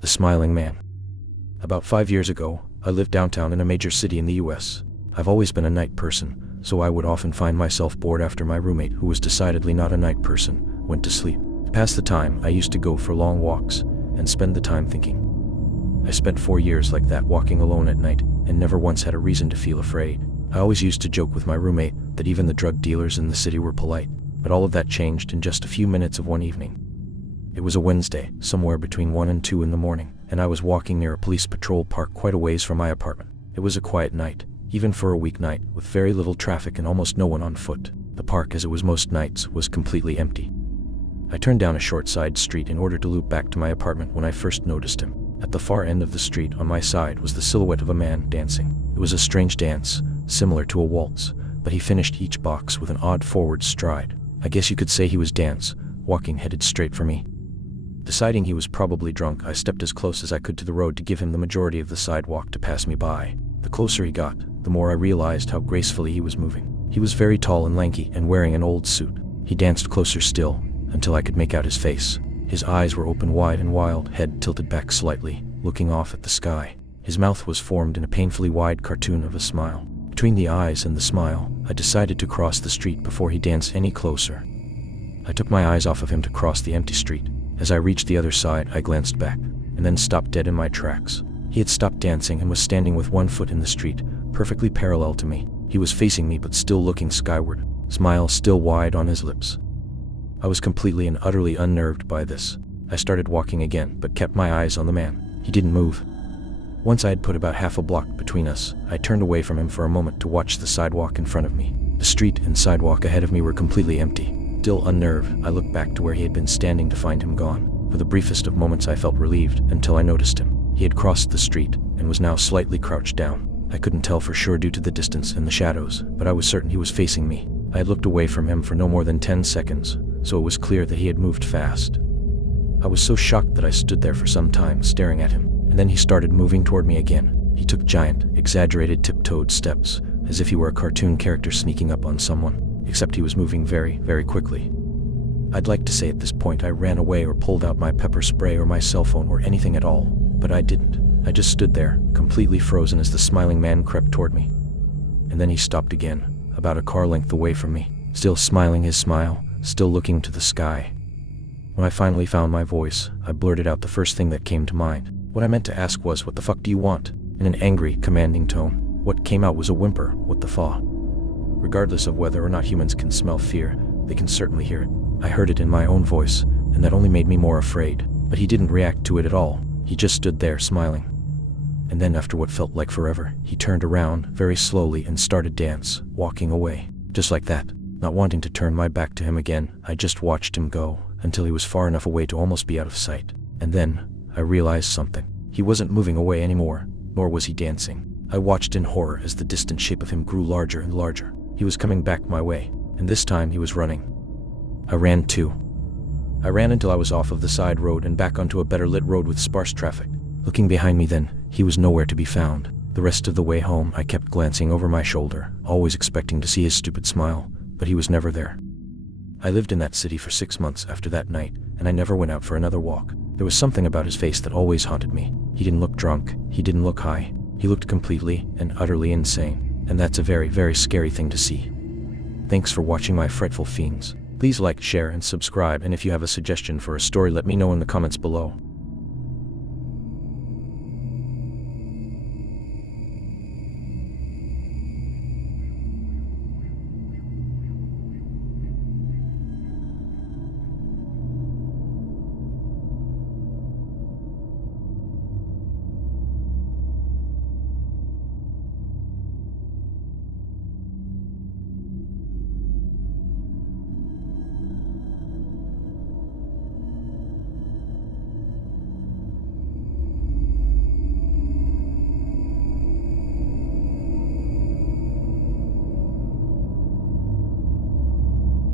The Smiling Man. About 5 years ago, I lived downtown in a major city in the US. I've always been a night person, so I would often find myself bored after my roommate, who was decidedly not a night person, went to sleep. To pass the time, I used to go for long walks and spend the time thinking. I spent 4 years like that, walking alone at night, and never once had a reason to feel afraid. I always used to joke with my roommate that even the drug dealers in the city were polite, but all of that changed in just a few minutes of one evening. It was a Wednesday, somewhere between 1 and 2 in the morning, and I was walking near a police patrol park quite a ways from my apartment. It was a quiet night, even for a weeknight, with very little traffic and almost no one on foot. The park, as it was most nights, was completely empty. I turned down a short side street in order to loop back to my apartment when I first noticed him. At the far end of the street on my side was the silhouette of a man dancing. It was a strange dance, similar to a waltz, but he finished each box with an odd forward stride. I guess you could say he was dance, walking headed straight for me. Deciding he was probably drunk, I stepped as close as I could to the road to give him the majority of the sidewalk to pass me by. The closer he got, the more I realized how gracefully he was moving. He was very tall and lanky and wearing an old suit. He danced closer still, until I could make out his face. His eyes were open wide and wild, head tilted back slightly, looking off at the sky. His mouth was formed in a painfully wide cartoon of a smile. Between the eyes and the smile, I decided to cross the street before he danced any closer. I took my eyes off of him to cross the empty street. As I reached the other side, I glanced back, and then stopped dead in my tracks. He had stopped dancing and was standing with one foot in the street, perfectly parallel to me. He was facing me but still looking skyward, smile still wide on his lips. I was completely and utterly unnerved by this. I started walking again, but kept my eyes on the man. He didn't move. Once I had put about half a block between us, I turned away from him for a moment to watch the sidewalk in front of me. The street and sidewalk ahead of me were completely empty. Still unnerved, I looked back to where he had been standing to find him gone. For the briefest of moments I felt relieved, until I noticed him. He had crossed the street, and was now slightly crouched down. I couldn't tell for sure due to the distance and the shadows, but I was certain he was facing me. I had looked away from him for no more than 10 seconds, so it was clear that he had moved fast. I was so shocked that I stood there for some time staring at him, and then he started moving toward me again. He took giant, exaggerated tiptoed steps, as if he were a cartoon character sneaking up on someone. Except he was moving very, very quickly. I'd like to say at this point I ran away or pulled out my pepper spray or my cell phone or anything at all, but I didn't. I just stood there, completely frozen as the smiling man crept toward me. And then he stopped again, about a car length away from me, still smiling his smile, still looking to the sky. When I finally found my voice, I blurted out the first thing that came to mind. What I meant to ask was, "What the fuck do you want?" in an angry, commanding tone. What came out was a whimper, "What the fa?" Regardless of whether or not humans can smell fear, they can certainly hear it. I heard it in my own voice, and that only made me more afraid. But he didn't react to it at all. He just stood there smiling. And then after what felt like forever, he turned around, very slowly, and started dance, walking away. Just like that. Not wanting to turn my back to him again, I just watched him go, until he was far enough away to almost be out of sight. And then, I realized something. He wasn't moving away anymore, nor was he dancing. I watched in horror as the distant shape of him grew larger and larger. He was coming back my way, and this time he was running. I ran too. I ran until I was off of the side road and back onto a better lit road with sparse traffic. Looking behind me then, he was nowhere to be found. The rest of the way home I kept glancing over my shoulder, always expecting to see his stupid smile, but he was never there. I lived in that city for 6 months after that night, and I never went out for another walk. There was something about his face that always haunted me. He didn't look drunk, he didn't look high. He looked completely and utterly insane. And that's a very, very scary thing to see. Thanks for watching my frightful fiends. Please like, share, and subscribe, and if you have a suggestion for a story, let me know in the comments below.